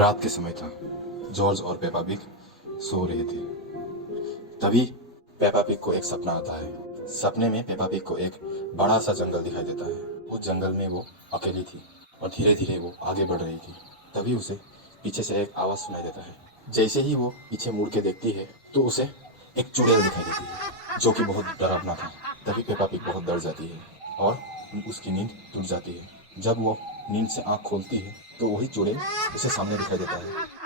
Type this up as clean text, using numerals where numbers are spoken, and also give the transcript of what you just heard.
रात के समय था। जॉर्ज और पेपा पिग सो रहे थे। तभी पेपा पिग को एक सपना आता है। सपने में पेपा पिग को एक बड़ा सा जंगल दिखाई देता है। उस जंगल में वो अकेली थी और धीरे धीरे वो आगे बढ़ रही थी। तभी उसे पीछे से एक आवाज़ सुनाई देता है। जैसे ही वो पीछे मुड़ के देखती है तो उसे एक चुड़ैल दिखाई देती है जो कि बहुत डरावना था। तभी पेपा पिग बहुत डर जाती है और उसकी नींद टूट जाती है। जब वो नींद से आँख खोलती है तो वही चुड़ैल उसे सामने दिखाई देता है।